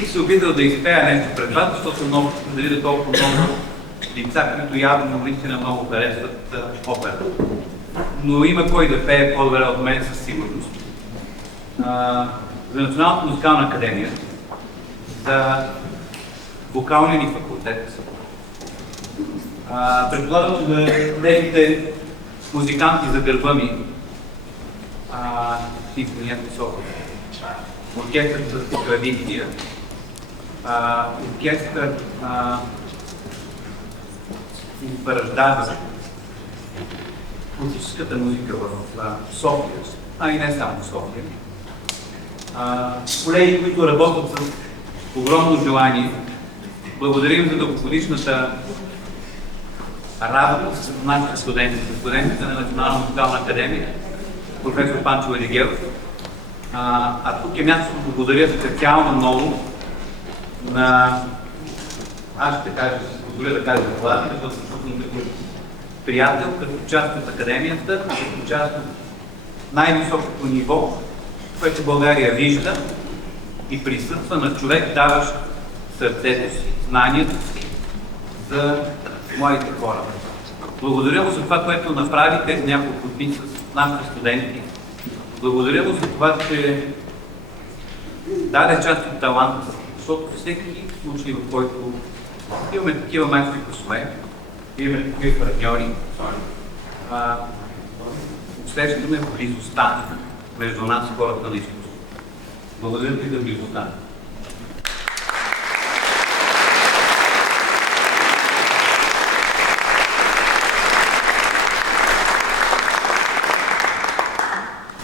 Бих се опитал да изпея нещо пред вас, защото много ще споделя толкова много лица, които явно наистина много харесват операта. Но има кой да пее по-добре от мен със сигурност. За Националната музикална академия, за вокалния ни факултет. Предполагам, че за техните музиканти за гърба ми, Симфонията София, оркестър за традиция, оркестър Бараждава, класическата музика в София, и не само в София. Колеги, които работят с огромно желание, благодарим за дългогодишната работа с нашите студенти, с студентите на Национална музикална академия, професор Панчо Едигеров. Тук е мястото да благодаря специално много на... Аз ще кажа, ще си позволя да кажа това, защото съм приятел, като част от академията, като част от най-високото ниво, което България вижда и присъства на човек, даващ сърцето си, знанието си за младите хора. Благодаря му за това, което направи тези няколко дни с нашите студенти. Благодаря му за това, че даде част от таланта, защото всеки случай, в който имаме такива майстори класове, имаме такива партньори, усещаме близостта между нас и хората на изкуството. Благодаря ви за близостта.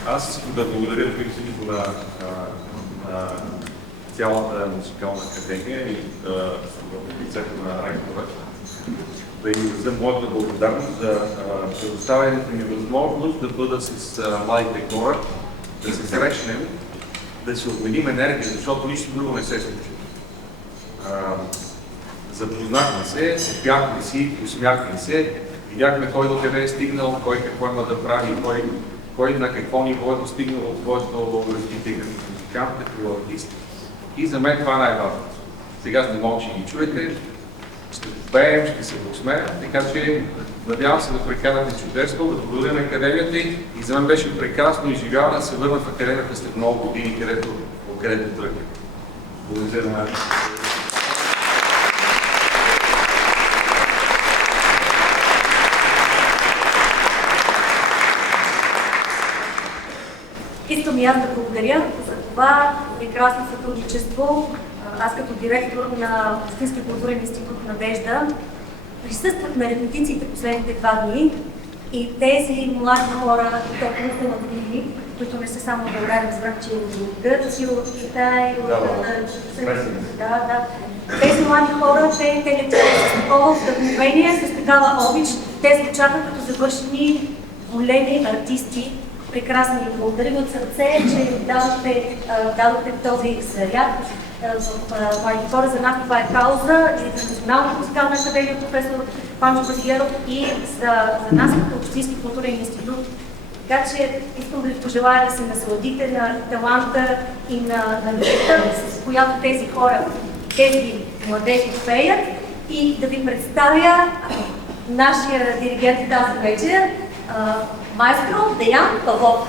Аз искам да благодаря преди всичко на цялата музикална академия и в лицето на ректора, да им изразя моята благодарност за предоставянето ми възможност да бъда с младите хора, да се срещнем, да се обменим енергия, защото нищо друго не се случи. Запознахме се, бяхме си, усмяхме се, видяхме кой до къде е стигнал, кой какво има да прави, кой на какво ниво е достигнал от своето развитие като музикант, като артист. И за мен това е най-важно. Сега сте мълчи и чуете, ще пеем, ще се усмеем, така че надявам се да прекарате чудесно, да благодаря на академията и за мен беше прекрасно изживяване да се върна в академията след много години, където тръгнах. Благодаря на Искам и аз да благодаря за това прекрасно сътрудничество. Аз като директор на Общинския културен институт Надежда присъствах на репетициите последните 2 дни и тези млади хора, толкова сте млади, които не са само в България, разбрах, че и от Гърция, от Китай, Тези млади хора, те летят с такова вдъхновение, с такава обич, те звучаха като завършени големи артисти. Прекрасно ви благодаря от сърце, че дадохте този заряд в младите хора. За нас това е кауза и за Националната музикална академия, професор Панчо Едигеров, и за нас като Общински културен институт. Така че искам да ви пожелая да се насладите на таланта и на любовта, с която тези хора, тези младежи пеят, и да ви представя нашия диригент тази вечер, маестро Деян Павлов.